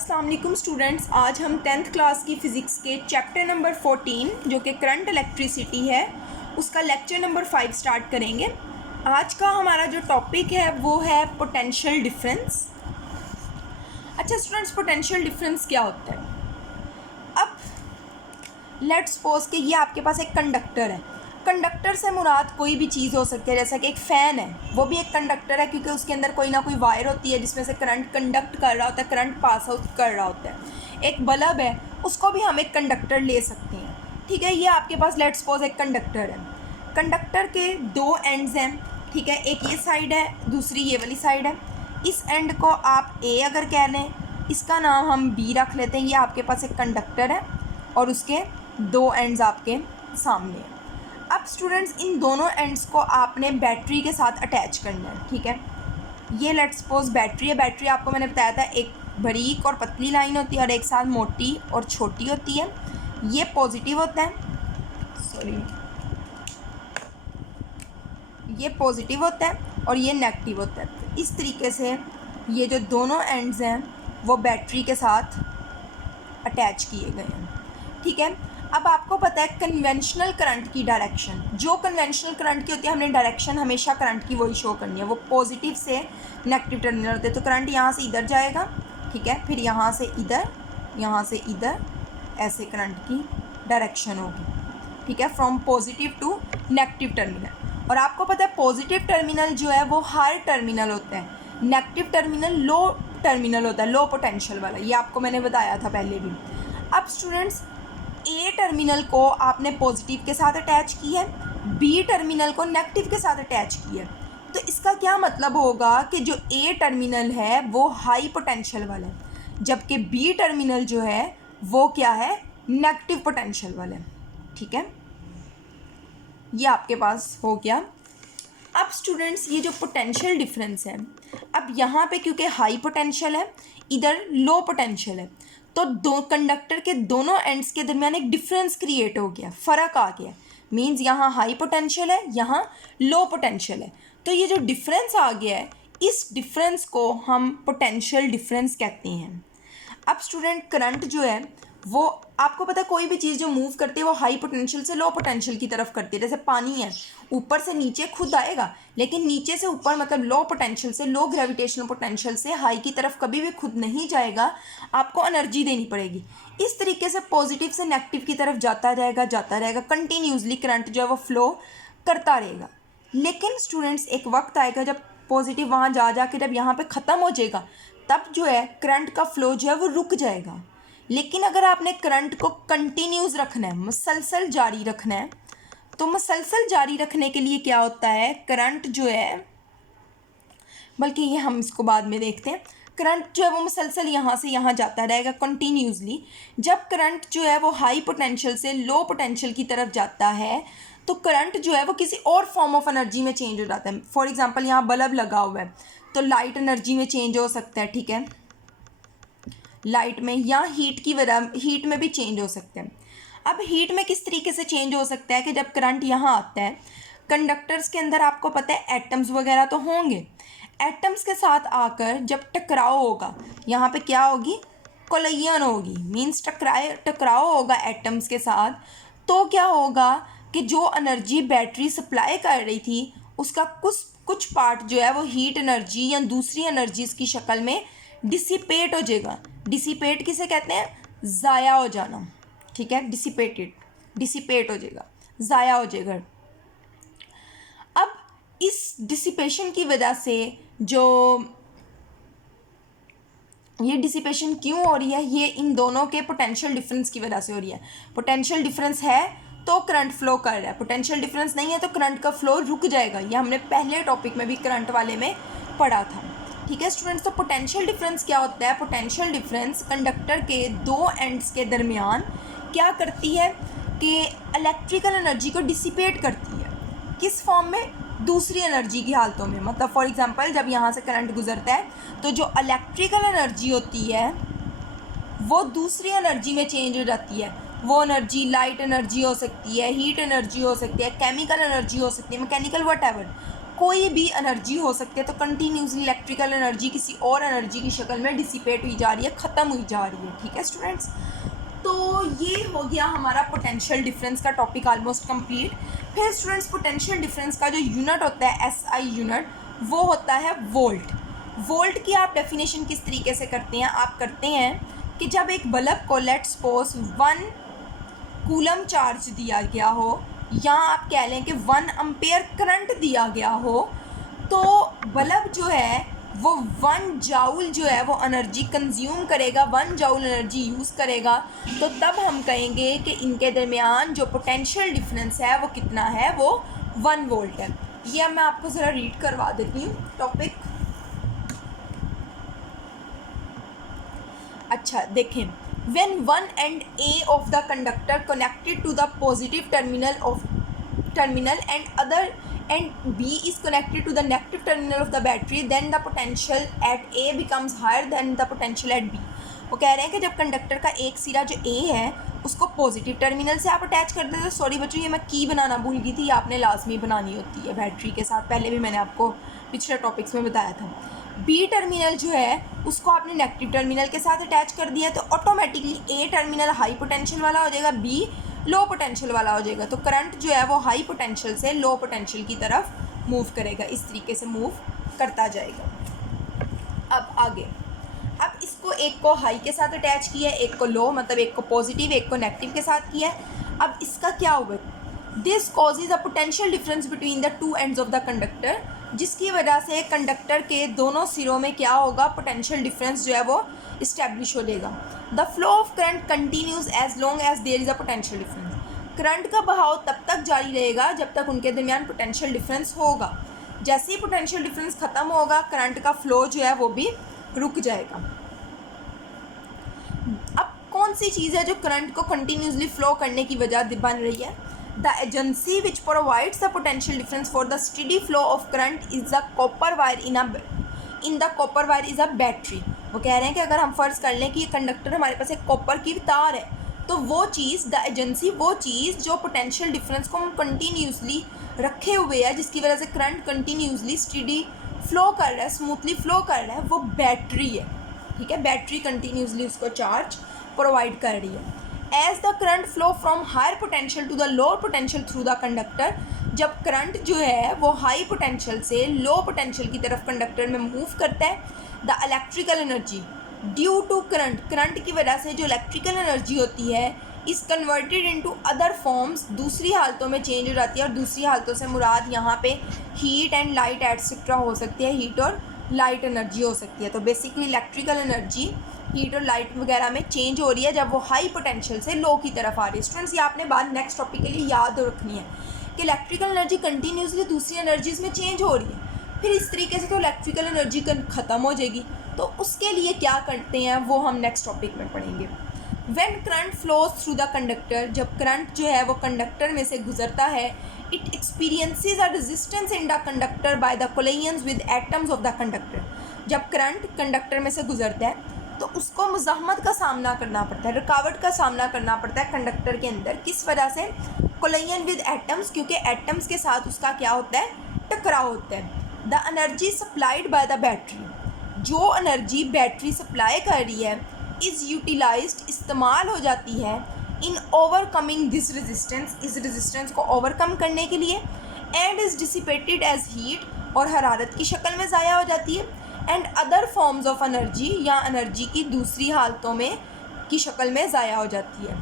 अस्सलाम वालेकुम स्टूडेंट्स, आज हम 10th क्लास की फ़िज़िक्स के चैप्टर नंबर 14 जो कि करंट इलेक्ट्रिसिटी है उसका लेक्चर नंबर 5 स्टार्ट करेंगे। आज का हमारा जो टॉपिक है वो है पोटेंशियल डिफरेंस। अच्छा स्टूडेंट्स, पोटेंशियल डिफरेंस क्या होता है? अब लेट्स सपोज कि ये आपके पास एक कंडक्टर है। कंडक्टर से मुराद कोई भी चीज़ हो सकती है, जैसा कि एक फ़ैन है, वो भी एक कंडक्टर है क्योंकि उसके अंदर कोई ना कोई वायर होती है जिसमें से करंट कंडक्ट कर रहा होता है, करंट पास आउट कर रहा होता है। एक बल्ब है, उसको भी हम एक कंडक्टर ले सकते हैं। ठीक है, ये आपके पास लेट्स सपोज एक कंडक्टर है। कंडक्टर के दो एंड्स हैं, ठीक है, एक ये साइड है, दूसरी ये वाली साइड है। इस एंड को आप ए अगर कह लें, इसका नाम हम बी रख लेते हैं। ये आपके पास एक कंडक्टर है और उसके दो एंड्स आपके सामने हैं। अब स्टूडेंट्स, इन दोनों एंड्स को आपने बैटरी के साथ अटैच करना है। ठीक है, ये लेट्स सपोज बैटरी है। बैटरी आपको मैंने बताया था एक बारीक और पतली लाइन होती है और एक साथ मोटी और छोटी होती है। ये पॉजिटिव होता है, ये पॉजिटिव होता है और ये नेगेटिव होता है। इस तरीके से ये जो दोनों एंड्स हैं वो बैटरी के साथ अटैच किए गए हैं। ठीक है, अब आपको पता है कन्वेंशनल करंट की डायरेक्शन, जो कन्वेंशनल करंट की होती है, हमने डायरेक्शन हमेशा करंट की वही शो करनी है। वो पॉजिटिव से नेगेटिव टर्मिनल होते हैं, तो करंट यहाँ से इधर जाएगा, ठीक है, फिर यहाँ से इधर, यहाँ से इधर, ऐसे करंट की डायरेक्शन होगी। ठीक है, from positive to negative terminal. और आपको पता है पॉजिटिव टर्मिनल जो है वो हाई टर्मिनल होता है, नेगेटिव टर्मिनल लो टर्मिनल होता है, लो पोटेंशियल वाला। ये आपको मैंने बताया था पहले भी। अब स्टूडेंट्स, ए टर्मिनल को आपने पॉजिटिव के साथ अटैच की है, बी टर्मिनल को नेगेटिव के साथ अटैच की है। तो इसका क्या मतलब होगा कि जो ए टर्मिनल है वो हाई पोटेंशियल वाला है, जबकि बी टर्मिनल जो है वो क्या है, नेगेटिव पोटेंशियल वाला है। ठीक है, ये आपके पास हो गया। अब स्टूडेंट्स, ये जो पोटेंशियल डिफरेंस है, अब यहाँ पे क्योंकि हाई पोटेंशियल है, इधर लो पोटेंशियल है, तो दो कंडक्टर के दोनों एंड्स के दरमियान एक डिफरेंस क्रिएट हो गया, फ़र्क आ गया। मींस यहाँ हाई पोटेंशियल है, यहाँ लो पोटेंशियल है, तो ये जो डिफरेंस आ गया है, इस डिफरेंस को हम पोटेंशियल डिफरेंस कहते हैं। अब स्टूडेंट, करंट जो है वो आपको पता है कोई भी चीज़ जो मूव करती है वो हाई पोटेंशियल से लो पोटेंशियल की तरफ करती है। जैसे पानी है, ऊपर से नीचे खुद आएगा, लेकिन नीचे से ऊपर मतलब लो पोटेंशियल से, लो ग्रेविटेशनल पोटेंशियल से हाई की तरफ कभी भी खुद नहीं जाएगा, आपको एनर्जी देनी पड़ेगी। इस तरीके से पॉजिटिव से नेगेटिव की तरफ जाता रहेगा, कंटिन्यूसली करंट जो है वो फ्लो करता रहेगा। लेकिन स्टूडेंट्स, एक वक्त आएगा जब पॉजिटिव वहाँ जा के जब यहाँ पर ख़त्म हो जाएगा, तब जो है करंट का फ्लो जो है वो रुक जाएगा। लेकिन अगर आपने करंट को कंटिन्यूस रखना है, मुसलसल जारी रखना है, तो मुसलसल जारी रखने के लिए क्या होता है, करंट जो है, बल्कि ये हम इसको बाद में देखते हैं, करंट जो है वो मुसलसल यहाँ से यहाँ जाता रहेगा कंटिन्यूसली। जब करंट जो है वो हाई पोटेंशियल से लो पोटेंशियल की तरफ जाता है, तो करंट जो है वो किसी और फॉर्म ऑफ एनर्जी में चेंज हो जाता है। फॉर एग्जांपल, यहाँ बल्ब लगा हुआ है तो लाइट एनर्जी में चेंज हो सकता है। ठीक है, लाइट में या हीट की वजह, हीट में भी चेंज हो सकते हैं। अब हीट में किस तरीके से चेंज हो सकता है कि जब करंट यहाँ आता है, कंडक्टर्स के अंदर आपको पता है एटम्स वगैरह तो होंगे, एटम्स के साथ आकर जब टकराव होगा, यहाँ पे क्या होगी, कोलिजन होगी, मींस टकराव होगा एटम्स के साथ, तो क्या होगा कि जो एनर्जी बैटरी सप्लाई कर रही थी उसका कुछ पार्ट जो है वो हीट एनर्जी या दूसरी एनर्जीज की शक्ल में डिसिपेट हो जाएगा। डिसिपेट किसे कहते हैं, ज़ाया हो जाना। ठीक है, डिसिपेट हो जाएगा, ज़ाया हो जाएगा। अब इस डिसिपेशन की वजह से जो ये डिसिपेशन क्यों हो रही है, ये इन दोनों के पोटेंशियल डिफरेंस की वजह से हो रही है। पोटेंशियल डिफरेंस है तो करंट फ्लो कर रहा है, पोटेंशियल डिफरेंस नहीं है तो करंट का फ्लो रुक जाएगा। ये हमने पहले टॉपिक में भी करंट वाले में पढ़ा था। ठीक है स्टूडेंट्स, तो पोटेंशियल डिफरेंस क्या होता है? पोटेंशियल डिफरेंस कंडक्टर के दो एंड्स के दरमियान क्या करती है कि इलेक्ट्रिकल एनर्जी को डिसिपेट करती है। किस फॉर्म में? दूसरी एनर्जी की हालतों में। मतलब फॉर एग्जांपल, जब यहाँ से करंट गुजरता है तो जो इलेक्ट्रिकल एनर्जी होती है वो दूसरी एनर्जी में चेंज हो जाती है। वो एनर्जी लाइट एनर्जी हो सकती है, हीट एनर्जी हो सकती है, केमिकल एनर्जी हो सकती है, मैकेनिकल वट एवर, कोई भी एनर्जी हो सकती है, तो कंटिन्यूसली इलेक्ट्रिकल एनर्जी किसी और एनर्जी की शक्ल में डिसिपेट हुई जा रही है, ख़त्म हुई जा रही है। ठीक है स्टूडेंट्स, तो ये हो गया हमारा पोटेंशियल डिफरेंस का टॉपिक ऑलमोस्ट कंप्लीट। फिर स्टूडेंट्स पोटेंशियल डिफरेंस का जो यूनिट होता है एसआई यूनिट, वो होता है वोल्ट। वोल्ट की आप डेफिनेशन किस तरीके से करते हैं, आप करते हैं कि जब एक बल्ब को लेट्स सपोज 1 कूलम चार्ज दिया गया हो, या आप कह लें कि 1 एम्पेयर करंट दिया गया हो, तो बल्ब जो है वो 1 जाउल जो है वो एनर्जी कंज्यूम करेगा, 1 जाउल एनर्जी यूज़ करेगा। तो तब हम कहेंगे कि इनके दरमियान जो पोटेंशियल डिफरेंस है वो कितना है, वो 1 वोल्ट है। ये मैं आपको ज़रा रीड करवा देती हूँ टॉपिक। अच्छा देखें, when one end A of the conductor connected to the positive terminal and other end B is connected to the negative terminal of the battery, then the potential at A becomes higher than the potential at B। वो कह रहे हैं कि जब conductor का एक सिरा जो A है उसको पॉजिटिव टर्मिनल से आप अटैच कर देते हो। सॉरी बच्चों, ये मैं की बनाना भूल गई थी, आपने लाजमी बनानी होती है बैटरी के साथ, पहले भी मैंने आपको पिछले टॉपिक्स में बताया था। बी टर्मिनल जो है उसको आपने नेगेटिव टर्मिनल के साथ अटैच कर दिया, तो ऑटोमेटिकली ए टर्मिनल हाई पोटेंशियल वाला हो जाएगा, बी लो पोटेंशियल वाला हो जाएगा। तो करंट जो है वो हाई पोटेंशियल से लो पोटेंशियल की तरफ मूव करेगा, इस तरीके से मूव करता जाएगा। अब आगे, अब इसको एक को हाई के साथ अटैच किया है, एक को लो, मतलब एक को पॉजिटिव एक को नेगेटिव के साथ किया है। अब इसका क्या होगा, this causes a potential difference between the two ends of the conductor, जिसकी वजह से कंडक्टर के दोनों सिरों में क्या होगा, पोटेंशियल डिफरेंस जो है वो इस्टेब्लिश हो जाएगा। The flow of current continues as long as there is a potential difference. Current का बहाव तब तक जारी रहेगा जब तक उनके दरमियान पोटेंशियल डिफरेंस होगा। जैसे ही पोटेंशियल डिफरेंस ख़त्म होगा, करंट का फ्लो जो है वो भी रुक जाएगा। अब कौन सी चीज़ है जो करंट को कंटिन्यूसली फ्लो करने की वजह बन रही है? The agency which provides the potential difference for the steady flow of current is the copper wire in the copper wire is a battery। वो कह रहे हैं कि अगर हम फ़र्ज़ कर लें कि ये कंडक्टर हमारे पास एक कॉपर की तार है, तो वो चीज़ द एजेंसी, वो चीज़ जो पोटेंशियल डिफरेंस को हम कंटिन्यूसली रखे हुए है, जिसकी वजह से करंट कंटिन्यूसली स्टेडी फ्लो कर रहा है, स्मूथली फ्लो कर रहा है, वो बैटरी है। ठीक है, बैटरी कंटिन्यूसली उसको चार्ज प्रोवाइड कर रही है। As the current flow from higher potential to the lower potential through the conductor, जब करंट जो है वो हाई पोटेंशियल से लो पोटेंशियल की तरफ कंडक्टर में मूव करता है, the electrical energy due to current, current की वजह से जो इलेक्ट्रिकल एनर्जी होती है is converted into other forms, दूसरी हालतों में चेंज हो जाती है। और दूसरी हालतों से मुराद यहाँ पे हीट एंड लाइट एटसेट्रा हो सकती है, हीट और लाइट एनर्जी हो सकती है। तो बेसिकली इलेक्ट्रिकल एनर्जी हीट और लाइट वगैरह में चेंज हो रही है जब वो हाई पोटेंशियल से लो की तरफ आ रही है। स्टूडेंट्स, ये आपने बात नेक्स्ट टॉपिक के लिए याद रखनी है कि इलेक्ट्रिकल एनर्जी कंटिन्यूसली दूसरी एनर्जीज़ में चेंज हो रही है, फिर इस तरीके से तो इलेक्ट्रिकल एनर्जी ख़त्म हो जाएगी। तो उसके लिए क्या करते हैं वो हम नेक्स्ट टॉपिक में पढ़ेंगे। When current flows through the conductor, जब करंट जो है वो कंडक्टर में से गुजरता है, it experiences a resistance in the conductor by the collisions with atoms of the conductor. जब करंट कंडक्टर में से गुजरता है तो उसको मुज़ाहमत का सामना करना पड़ता है, रुकावट का सामना करना पड़ता है कंडक्टर के अंदर। किस वजह से? कोलिजन विद एटम्स, क्योंकि एटम्स के साथ उसका क्या होता है, टकराव होता है। The energy supplied by the battery, जो एनर्जी बैटरी सप्लाई कर रही है इज़ यूटिलाइज्ड, इस्तेमाल हो जाती है इन ओवरकमिंग दिस रेजिस्टेंस, इस रेजिस्टेंस को ओवरकम करने के लिए, and is dissipated as heat, और हरारत की शक्ल में ज़ाया हो जाती है, and other forms of energy, या एनर्जी की दूसरी हालतों में की शक्ल में ज़ाया हो जाती है।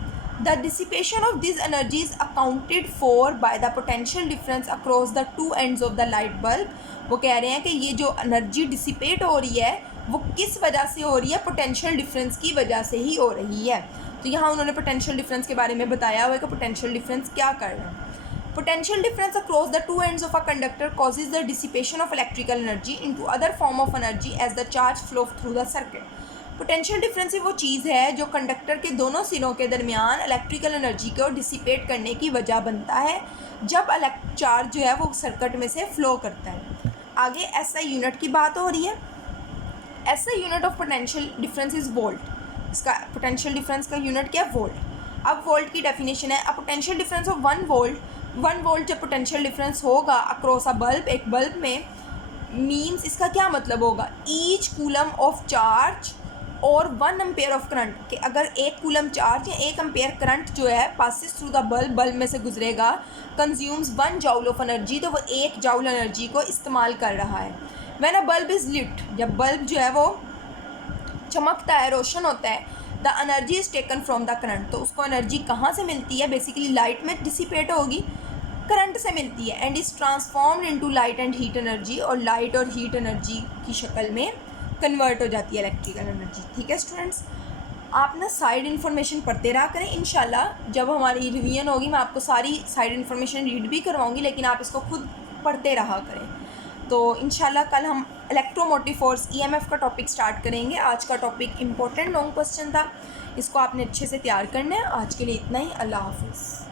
The dissipation of this energy is accounted for by the potential difference across the two ends of the light bulb. वो कह रहे हैं कि ये जो एनर्जी डिसिपेट हो रही है वो किस वजह से हो रही है, पोटेंशियल डिफरेंस की वजह से ही हो रही है। तो यहाँ उन्होंने पोटेंशियल डिफरेंस के बारे में बताया हुआ है कि पोटेंशियल डिफरेंस क्या कर रहा है। Potential difference across the two ends of a conductor causes the dissipation of electrical energy into other form of energy as the charge flow through the circuit। Potential difference ही वो चीज़ है जो conductor के दोनों सिरों के दरमियान इलेक्ट्रिकल एनर्जी को डिसिपेट करने की वजह बनता है जब चार्ज जो है वो सर्किट में से फ्लो करता है। आगे एसआई यूनिट की बात हो रही है। SI unit of potential difference is volt. इसका पोटेंशियल डिफरेंस का यूनिट क्या है? वोल्ट। अब वोल्ट की डेफिनेशन है, अ potential difference of 1 volt 1 volt जब पोटेंशियल डिफरेंस होगा अक्रॉस अ बल्ब, एक बल्ब में, मीन्स इसका क्या मतलब होगा, ईच कूलम ऑफ चार्ज और 1 एम्पेयर ऑफ करंट, कि अगर 1 कूलम चार्ज या 1 एम्पेयर करंट जो है passes through the bulb, bulb में से गुजरेगा, कंज्यूम्स 1 जाउल ऑफ एनर्जी, तो वो 1 जाउल एनर्जी को इस्तेमाल कर रहा है। When a bulb is lit, जब बल्ब जो है वो चमकता है, रोशन होता है, the energy is taken from the current, तो उसको एनर्जी कहाँ से मिलती है, बेसिकली लाइट में डिसिपेट होगी, करंट से मिलती है, and is transformed into light and heat energy, और लाइट और हीट एनर्जी की शक्ल में कन्वर्ट हो जाती है इलेक्ट्रिकल एनर्जी। ठीक है स्टूडेंट्स, आप ना साइड इन्फॉर्मेशन पढ़ते रहा करें, इंशाल्लाह जब हमारी रिवीजन होगी मैं आपको सारी साइड इन्फॉर्मेशन रीड भी करवाऊँगी, लेकिन आप इसको खुद पढ़ते रहा करें। तो इंशाल्लाह कल हम इलेक्ट्रोमोटिव फोर्स EMF का टॉपिक स्टार्ट करेंगे। आज का टॉपिक इम्पोर्टेंट लॉन्ग क्वेश्चन था, इसको आपने अच्छे से तैयार करना है। आज के लिए इतना ही, अल्लाह हाफिज़।